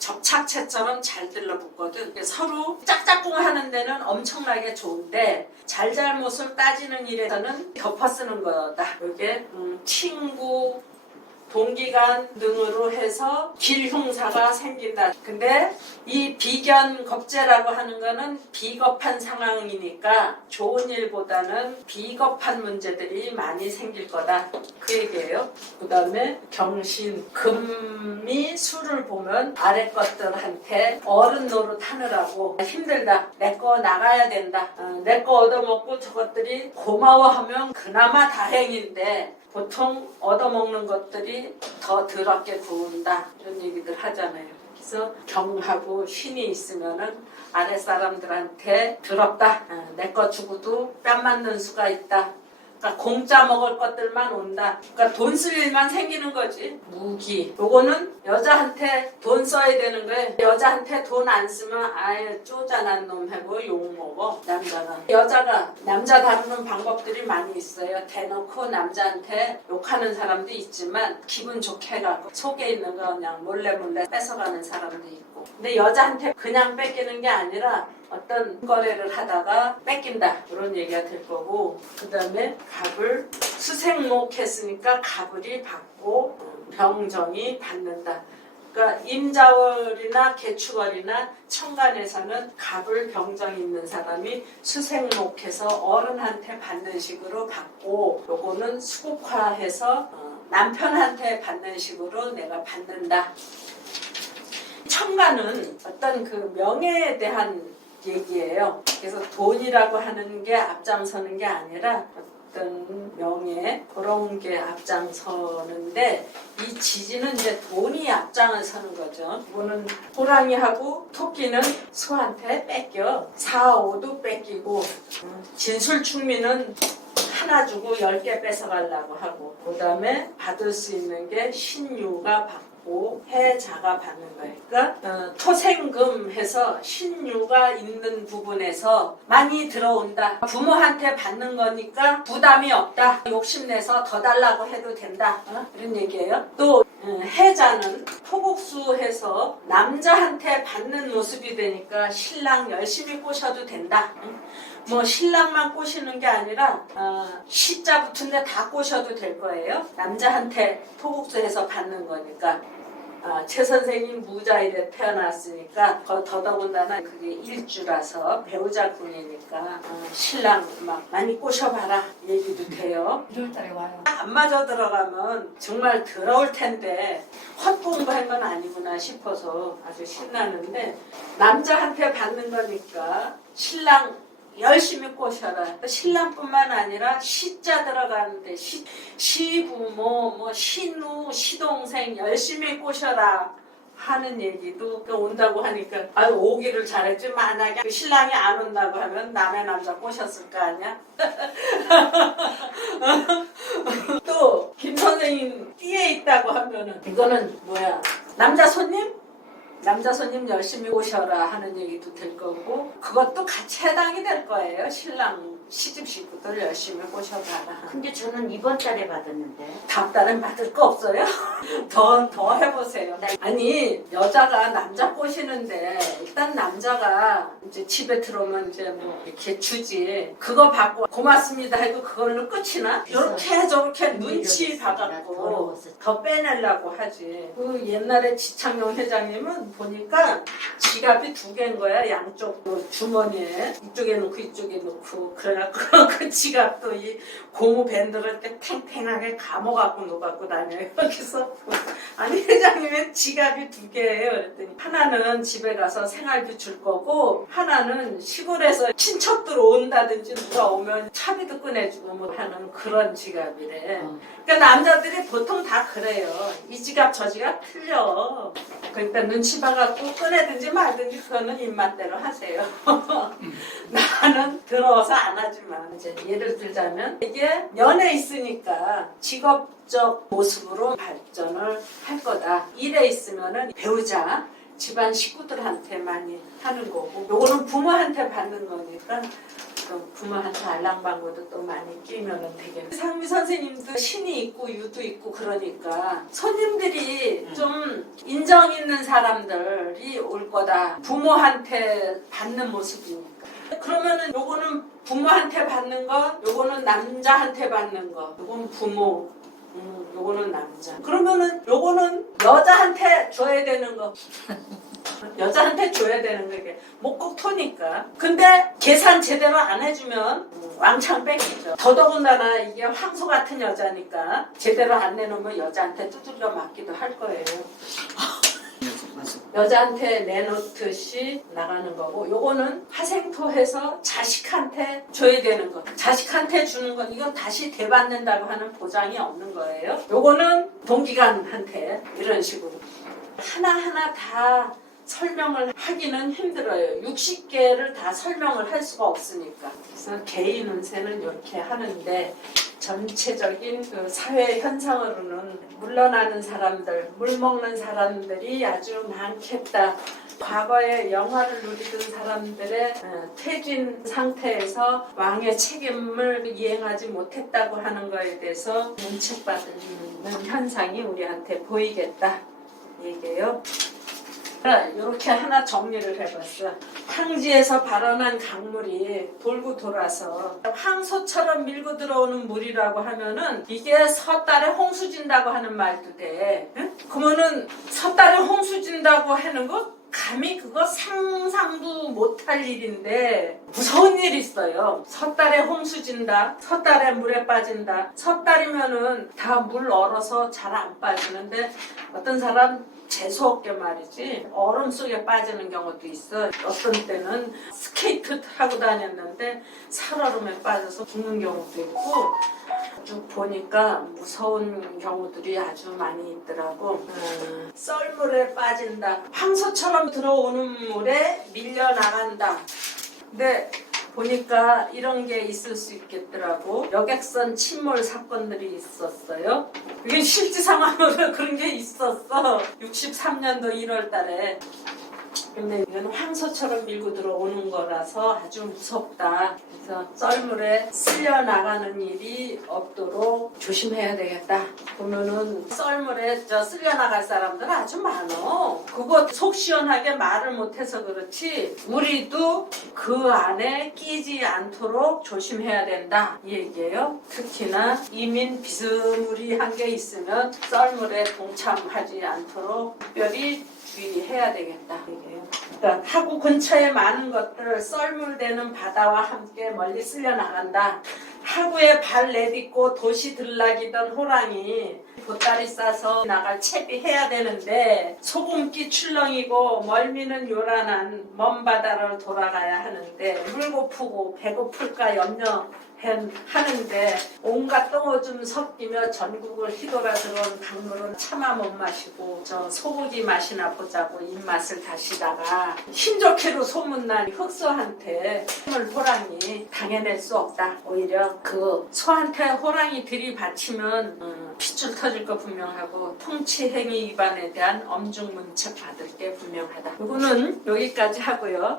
접착체처럼 잘 들러붙거든. 서로 짝짝꿍 하는 데는 엄청나게 좋은데 잘잘못을 따지는 일에서는 덮어 쓰는 거다. 이게 친구, 동기간 등으로 해서 길흉사가 생긴다. 근데 이 비견 겁재라고 하는 거는 비겁한 상황이니까 좋은 일보다는 비겁한 문제들이 많이 생길 거다. 그 얘기예요. 그 다음에 경신, 금이 수를 보면 아래 것들한테 어른 노릇하느라고 힘들다. 내 거 나가야 된다. 내 거 얻어먹고 저것들이 고마워하면 그나마 다행인데 보통 얻어먹는 것들이 더 더럽게 구운다. 이런 얘기들 하잖아요. 그래서 경하고 신이 있으면은 아랫사람들한테 더럽다. 내 거 주고도 뺨 맞는 수가 있다. 그러니까 공짜 먹을 것들만 온다. 그러니까 돈 쓸 일만 생기는 거지. 무기. 요거는 여자한테 돈 써야 되는 거예요. 여자한테 돈 안 쓰면 아예 쪼잔한 놈 하고 욕먹어. 남자가. 여자가 남자 다루는 방법들이 많이 있어요. 대놓고 남자한테 욕하는 사람도 있지만 기분 좋게 해갖고 속에 있는 거 그냥 몰래 뺏어가는 사람도 있고. 근데 여자한테 그냥 뺏기는 게 아니라 어떤 거래를 하다가 뺏긴다. 그런 얘기가 될 거고. 그 다음에 갑을 수생목 했으니까 갑을이 받고 병정이 받는다. 그러니까 임자월이나 개축월이나 천간에서는 갑을 병정 있는 사람이 수생목해서 어른한테 받는 식으로 받고 요거는 수국화해서 남편한테 받는 식으로 내가 받는다. 천간은 어떤 그 명예에 대한 얘기예요. 그래서 돈이라고 하는 게 앞장서는 게 아니라 어떤 명예 그런 게 앞장서는데 이 지지는 이제 돈이 앞장을 서는 거죠. 이거는 호랑이하고 토끼는 소한테 뺏겨. 4, 5도 뺏기고 진술충미는 하나 주고 10개 뺏어가려고 하고 그 다음에 받을 수 있는 게 신유가 받고 해자가 받는 거예요. 그러니까 토생금 해서 신유가 있는 부분에서 많이 들어온다. 부모한테 받는 거니까 부담이 없다. 욕심내서 더 달라고 해도 된다. 이런 얘기예요. 또 해자는 토국수 해서 남자한테 받는 모습이 되니까 신랑 열심히 꼬셔도 된다. 뭐 신랑만 꼬시는 게 아니라 시자 붙은데 다 꼬셔도 될 거예요. 남자한테 토국수해서 받는 거니까. 최 선생님 무자일에 태어났으니까 더더군다나 그게 일주라서 배우자꾼이니까 신랑 막 많이 꼬셔봐라 얘기도 돼요. 1월달에 와요. 안 맞아 들어가면 정말 더러울 텐데 헛공부한 건 아니구나 싶어서 아주 신나는데 남자한테 받는 거니까 신랑 열심히 꼬셔라. 신랑뿐만 아니라 시자 들어가는데 시부모, 뭐 신우, 시동생 열심히 꼬셔라 하는 얘기도 온다고 하니까 아유 오기를 잘했지. 만약에 신랑이 안 온다고 하면 남의 남자 꼬셨을 거 아니야? 또 김 선생님 띠에 있다고 하면은 이거는 뭐야? 남자 손님? 남자 손님 열심히 오셔라 하는 얘기도 될 거고 그것도 같이 해당이 될 거예요. 신랑 시집 식구들 열심히 꼬셔봐라. 근데 저는 이번 달에 받았는데. 다음 달엔 받을 거 없어요? 더 해보세요. 아니 여자가 남자 꼬시는데 일단 남자가 이제 집에 들어오면 이제 뭐 이렇게 주지. 그거 받고 고맙습니다 해도 그걸로 끝이나? 이렇게 저렇게 눈치 봐갖고 더 빼내려고 하지. 그 옛날에 지창용 회장님은 보니까 지갑이 2개인 거야. 양쪽 주머니에 이쪽에 놓고 이쪽에 놓고 그래갖고 그 지갑도 이 고무 밴드를 이렇게 탱탱하게 감아갖고 놓고 다녀요. 그래서 아니 회장님은 지갑이 2개예요. 그랬더니 하나는 집에 가서 생활비 줄 거고 하나는 시골에서 친척들 온다든지 누가 오면 차비도 꺼내주고 뭐 하는 그런 지갑이래. 그러니까 남자들이 보통 다 그래요. 이 지갑 저 지갑 틀려. 그러니까 눈치 봐갖고 꺼내든지 말든지 그거는 입맛대로 하세요. 나는 들어와서 안 하지만 이제 예를 들자면 이게 연애 있으니까 직업적 모습으로 발전을 할 거다. 일에 있으면은 배우자 집안 식구들한테 많이 하는 거고 요거는 부모한테 받는 거니까 또 부모한테 알랑방구도 또 많이 끼면은 되겠네. 상미 선생님도 신이 있고 유도 있고 그러니까 손님들이 좀 인정 있는 사람들이 올 거다. 부모한테 받는 모습이니까. 그러면은 요거는 부모한테 받는 거, 요거는 남자한테 받는 거, 요건 부모, 요거는 남자. 그러면은 요거는 여자한테 줘야 되는 거. 여자한테 줘야 되는 거. 이게 목국 토니까. 근데 계산 제대로 안 해주면 왕창 뺏기죠. 더더군다나 이게 황소 같은 여자니까 제대로 안 내놓으면 여자한테 두들겨 맞기도 할 거예요. 여자한테 내놓듯이 나가는 거고, 요거는 화생토해서 자식한테 줘야 되는 거. 자식한테 주는 건 이건 다시 되받는다고 하는 보장이 없는 거예요. 요거는 동기간한테 이런 식으로 하나하나 다 설명을 하기는 힘들어요. 60개를 다 설명을 할 수가 없으니까. 그래서 개인 운세는 이렇게 하는데, 전체적인 그 사회 현상으로는 물러나는 사람들, 물 먹는 사람들이 아주 많겠다. 과거에 영화를 누리던 사람들의 퇴진 상태에서 왕의 책임을 이행하지 못했다고 하는 거에 대해서 문책받는 현상이 우리한테 보이겠다 얘기예요. 이렇게 하나 정리를 해봤어. 황지에서 발원한 강물이 돌고 돌아서 황소처럼 밀고 들어오는 물이라고 하면은 이게 섣달에 홍수진다고 하는 말도 돼. 응? 그러면은 섣달에 홍수진다고 하는 거 감히 그거 상상도 못할 일인데 무서운 일이 있어요. 섣달에 홍수진다, 섣달에 물에 빠진다. 섣달이면은 다 물 얼어서 잘 안 빠지는데 어떤 사람 재수없게 말이지 얼음 속에 빠지는 경우도 있어. 어떤 때는 스케이트 타고 다녔는데 살얼음에 빠져서 죽는 경우도 있고, 쭉 보니까 무서운 경우들이 아주 많이 있더라고. 썰물에 빠진다, 황소처럼 들어오는 물에 밀려나간다. 근데 보니까 이런 게 있을 수 있겠더라고. 여객선 침몰 사건들이 있었어요. 이게 실제 상황으로 그런 게 있었어. 63년도 1월 달에. 근데 이건 황소처럼 밀고 들어오는 거라서 아주 무섭다. 그래서 썰물에 쓸려 나가는 일이 없도록 조심해야 되겠다. 보면은 썰물에 쓸려 나갈 사람들 아주 많어. 그거 속 시원하게 말을 못해서 그렇지 우리도 그 안에 끼지 않도록 조심해야 된다 이 얘기예요. 특히나 이민 비스무리한 게 있으면 썰물에 동참하지 않도록 특별히 주의해야 되겠다 이게요. 그러니까 하구 근처에 많은 것들 썰물되는 바다와 함께 멀리 쓸려 나간다. 하구에 발 내딛고 도시 들락이던 호랑이 보따리 싸서 나갈 채비해야 되는데 소금기 출렁이고 멀미는 요란한 먼 바다를 돌아가야 하는데 물고프고 배고플까 하는데 온갖 똥오줌 섞이며 전국을 휘돌아 들어온 강물은 차마 못 마시고 저 소고기 맛이나 보자고 입맛을 다시다가 힘좋게도 소문난 흑소한테 호랑이 당해낼 수 없다. 오히려 그 소한테 호랑이 들이받치면 핏줄 터질 거 분명하고 통치행위 위반에 대한 엄중 문책 받을 게 분명하다. 이거는 여기까지 하고요.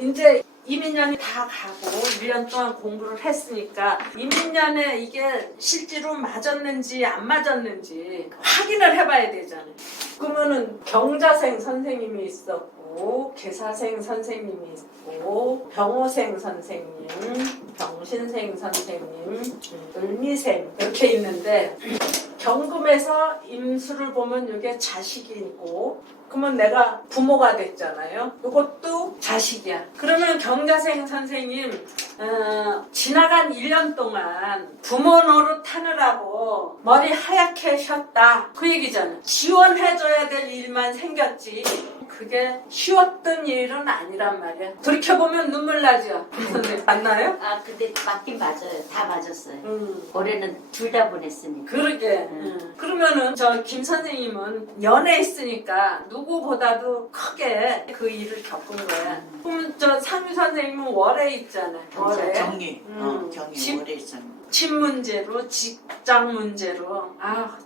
이제 이민년이 다 가고 1년 동안 공부를 했으니까 이민년에 이게 실제로 맞았는지 안 맞았는지 확인을 해봐야 되잖아요. 그러면은 경자생 선생님이 있었고 계사생 선생님이 있고 병호생 선생님, 병신생 선생님, 을미생 이렇게 있는데 경금에서 임수를 보면 이게 자식이고 그러면 내가 부모가 됐잖아요. 이것도 자식이야. 그러면 경자생 선생님 지나간 1년 동안 부모 노릇하느라고 머리 하얗게 쉬었다. 그 얘기잖아. 지원해줘야 될 일만 생겼지. 그게 쉬웠던 일은 아니란 말이야. 돌이켜보면 눈물 나죠? 선생님 맞나요? 아 근데 맞긴 맞아요. 다 맞았어요. 올해는 둘 다 보냈으니까. 그러게. 그러면은 저 김 선생님은 연애했으니까 누구보다도 크게 그 일을 겪은 거야. 그러면 저 상유 선생님은 월에 있잖아. 월에. 경리. 경리 집- 오래 있었는데. 집 문제로, 직장 문제로,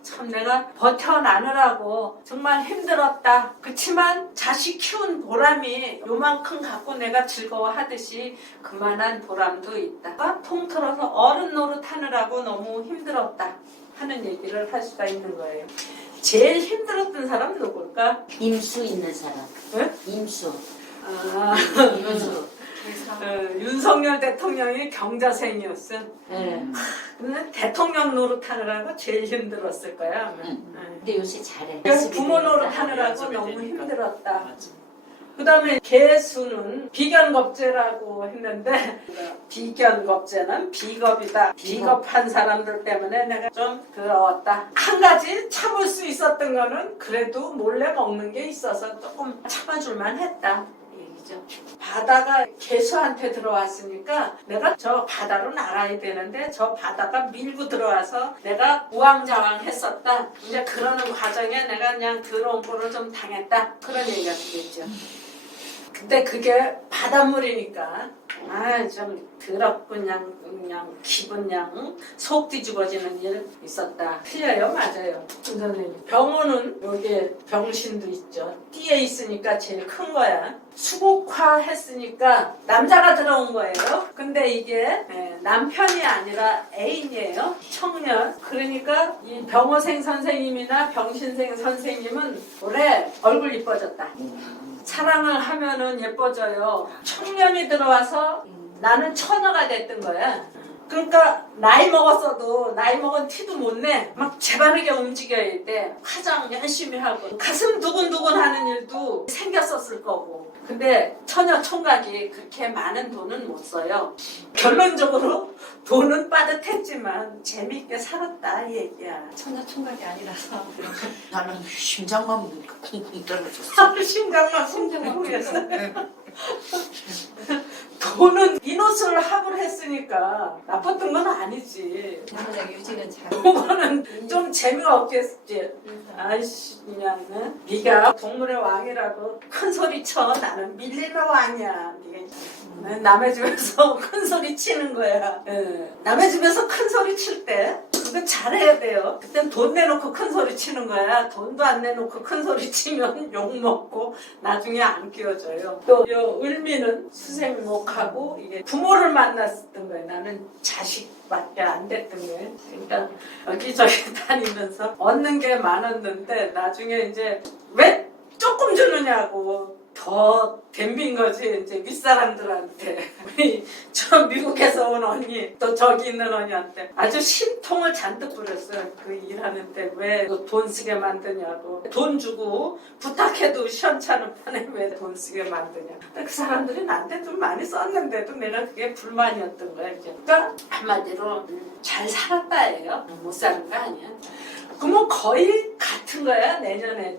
참 내가 버텨나느라고 정말 힘들었다. 그치만 자식 키운 보람이 요만큼 갖고 내가 즐거워하듯이 그만한 보람도 있다. 통틀어서 어른 노릇하느라고 너무 힘들었다 하는 얘기를 할 수가 있는 거예요. 제일 힘들었던 사람 누굴까? 임수 있는 사람. 응? 임수. 임수. 윤석열 대통령이 경자생이었어. 근데 대통령 노릇하느라고 제일 힘들었을 거야. 근데 요새 잘해. 그래서 부모 노릇하느라고 너무 힘들었다. 그 다음에 개수는 비견겁제라고 했는데 비견겁제는 비겁이다. 비겁한 사람들 때문에 내가 좀 더러웠다. 한 가지 참을 수 있었던 거는 그래도 몰래 먹는 게 있어서 조금 참아줄만 했다. 얘기죠. 바다가 개수한테 들어왔으니까 내가 저 바다로 나가야 되는데 저 바다가 밀고 들어와서 내가 우왕좌왕 했었다. 이제 그러는 과정에 내가 그냥 더러운 거를 좀 당했다. 그런 얘기가 되겠죠. 근데 그게 바닷물이니까 좀 더럽고 그냥 기분 그냥 속 뒤집어지는 일 있었다. 틀려요? 맞아요. 선생님. 병원은 여기에 병신도 있죠. 띠에 있으니까 제일 큰 거야. 수국화 했으니까 남자가 들어온 거예요. 근데 이게 남편이 아니라 애인이에요. 청년. 그러니까 이 병호생 선생님이나 병신생 선생님은 올해 얼굴 이뻐졌다. 사랑을 하면은 예뻐져요. 청년이 들어와서 나는 처녀가 됐던 거야. 그러니까 나이 먹었어도 나이 먹은 티도 못 내. 막 재바르게 움직여야 돼. 화장 열심히 하고 가슴 두근두근 하는 일도 생겼었을 거고. 근데 처녀 총각이 그렇게 많은 돈은 못 써요. 결론적으로 돈은 빠듯했지만 재밌게 살았다 이 얘기야. 처녀 총각이 아니라서 나는 심장만 쿵쿵 떨어졌어. 심장만 쿵쿵했어. 돈은 인옷을 합을 했으니까 나빴던 건 아니지. 남자 유지는 잘. 그거는 좀 재미가 없겠지. 아이씨 그냥 네가 동물의 왕이라고 큰 소리 쳐. 나는 밀림의 왕이야. 네가 남의 집에서 큰 소리 치는 거야. 남의 집에서 큰 소리 칠 때 그거 잘해야 돼요. 그땐 돈 내놓고 큰 소리 치는 거야. 돈도 안 내놓고 큰 소리 치면 욕먹고 나중에 안 끼워줘요. 또 요 을미는 수생목하고 이게 부모를 만났었던 거예요. 나는 자식밖에 안 됐던 거예요. 그러니까 여기저기 다니면서 얻는 게 많았는데 나중에 이제 왜 조금 주느냐고 더 덤빈 거지. 이제 윗사람들한테 우리 저 미국에서 온 언니 또 저기 있는 언니한테 아주 심통을 잔뜩 부렸어요. 그 일하는데 왜 돈 쓰게 만드냐고. 돈 주고 부탁해도 시원찮은 판에 왜 돈 쓰게 만드냐. 그 사람들이 나한테 돈 많이 썼는데도 내가 그게 불만이었던 거야. 그러니까 한마디로 잘 살았다예요. 못 사는 거 아니야. 그러면 거의 같은 거야 내년에.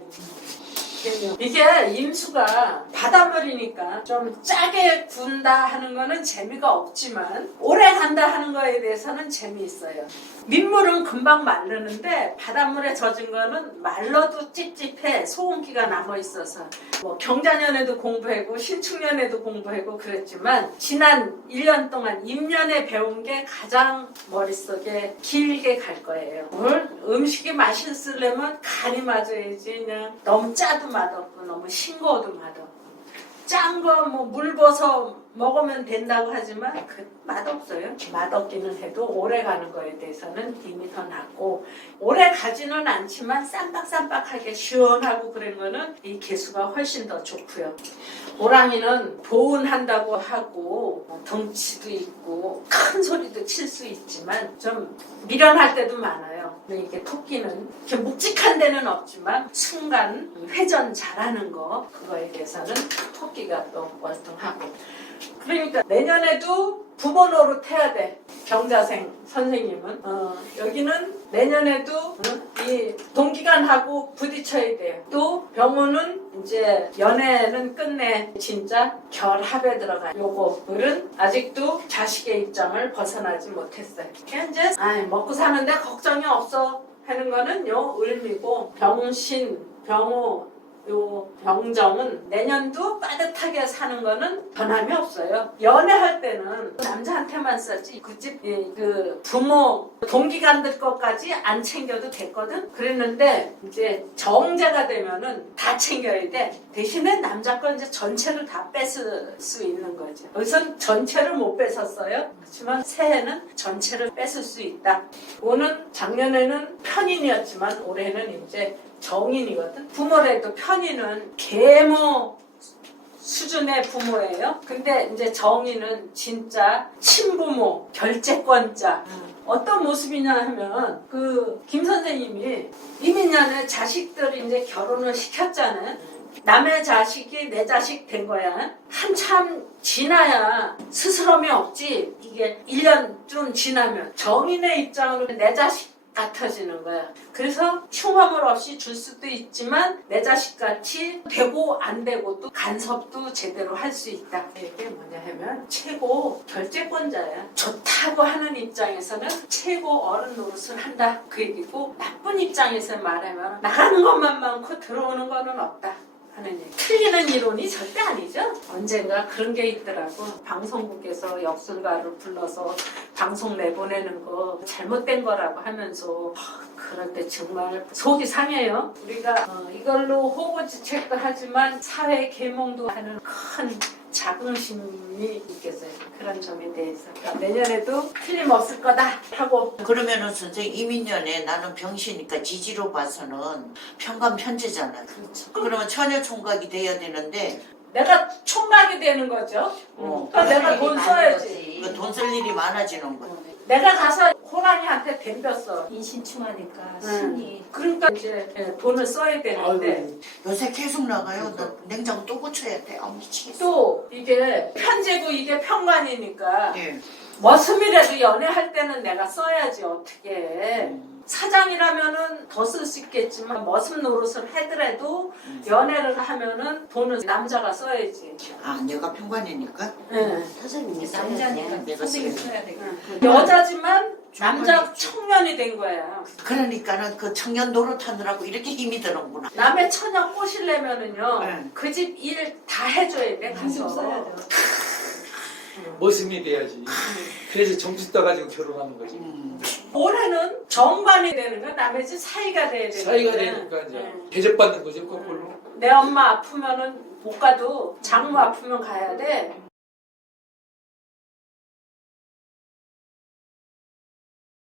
이게 임수가 바닷물이니까 좀 짜게 군다 하는 거는 재미가 없지만 오래 간다 하는 거에 대해서는 재미있어요. 민물은 금방 마르는데 바닷물에 젖은 거는 말라도 찝찝해. 소금기가 남아있어서 뭐 경자년에도 공부하고 신축년에도 공부하고 그랬지만 지난 1년 동안 입년에 배운 게 가장 머릿속에 길게 갈 거예요. 오늘 음식이 맛있으려면 간이 맞아야지. 그냥 너무 짜도 맛없고 너무 싱거워도 맛없고 짠 거 뭐 물 벗어 먹으면 된다고 하지만 그 맛없어요. 맛없기는 해도 오래 가는 거에 대해서는 힘이 더 낫고 오래 가지는 않지만 쌈박쌈박하게 시원하고 그런 거는 이 개수가 훨씬 더 좋고요. 호랑이는 보온한다고 하고 덩치도 있고 큰 소리도 칠 수 있지만 좀 미련할 때도 많아요. 근데 이게 토끼는 이렇게 묵직한 데는 없지만 순간 회전 잘하는 거 그거에 대해서는 토끼가 또 월등하고 그러니까 내년에도 부모 노릇 해야 돼. 경자생 선생님은 여기는 내년에도 이 동기간하고 부딪혀야 돼요. 또 병호는 이제 연애는 끝내 진짜 결합에 들어가. 요거들은 아직도 자식의 입장을 벗어나지 못했어요. 이제 먹고 사는데 걱정이 없어 하는 거는 요 을미고 병신, 병호, 요 명정은 내년도 빠듯하게 사는 거는 변함이 없어요. 연애할 때는 남자한테만 쓰지 굳이 그 부모 동기간들 것까지 안 챙겨도 됐거든. 그랬는데 이제 정제가 되면은 다 챙겨야 돼. 대신에 남자 거 이제 전체를 다 뺏을 수 있는 거지. 우선 전체를 못 뺏었어요. 그렇지만 새해는 전체를 뺏을 수 있다. 오는 작년에는 편인이었지만 올해는 이제 정인이거든. 부모래도 편인은 계모 수준의 부모예요. 근데 이제 정인은 진짜 친부모, 결재권자. 어떤 모습이냐 하면 그 김 선생님이 이민년에 자식들이 이제 결혼을 시켰잖아요. 남의 자식이 내 자식 된 거야. 한참 지나야 스스럼이 없지. 이게 1년 좀 지나면 정인의 입장으로 내 자식 같아지는 거야. 그래서 흉함을 없이 줄 수도 있지만 내 자식같이 되고 안 되고도 간섭도 제대로 할 수 있다. 이게 뭐냐 하면 최고 결재권자야. 좋다고 하는 입장에서는 최고 어른 노릇을 한다. 그 얘기고 나쁜 입장에서 말하면 나가는 것만 많고 들어오는 거는 없다. 하는 얘기. 틀리는 이론이 절대 아니죠. 언젠가 그런 게 있더라고. 방송국에서 역술가를 불러서 방송 내보내는 거 잘못된 거라고 하면서 그럴 때 정말 속이 상해요. 우리가 이걸로 호구지책도 하지만 사회 계몽도 하는 큰 자긍심이 있겠어요. 그런 점에 대해서. 그러니까 내년에도 틀림없을 거다 하고. 그러면은 선생님 이민년에 나는 병시니까 지지로 봐서는 평간 편제잖아. 그렇죠. 그러면 처녀 총각이 돼야 되는데 내가 총각이 되는 거죠. 그러니까 내가 돈 써야지. 돈 쓸 일이 많아지는 거야. 내가 가서 호랑이한테 덤볐어. 인신충하니까 신이 그러니까 이제 돈을 써야 되는데 요새 계속 나가요. 나 냉장고 또 고쳐야 돼. 아 미치겠어. 또 이게 편제고 이게 평관이니까 네. 머슴이라도 연애할 때는 내가 써야지 어떻게. 사장이라면은 더 쓸 수 있겠지만 머슴 노릇을 하더라도 연애를 하면은 돈을 남자가 써야지. 아 내가 평관이니까. 네. 선생님이 남자니까 써야 돼. 선생님 써야 되고 여자지만 남자 청년이 된 거야. 그러니까는 그 청년 노릇하느라고 이렇게 힘이 드는구나. 남의 처녀 꼬시려면은요 네. 그 집 일 다 해줘야 돼. 한숨 가서. 써야 돼. 머슴이 돼야지. 그래서 점수 따가지고 결혼하는 거지. 올해는 정관이 되는 거야. 남의 집 사이가 돼야 되는 사이가 거야. 되니까 이제 대접받는 거죠, 거꾸로. 내 엄마 아프면은 못 가도 장모 아프면 가야 돼.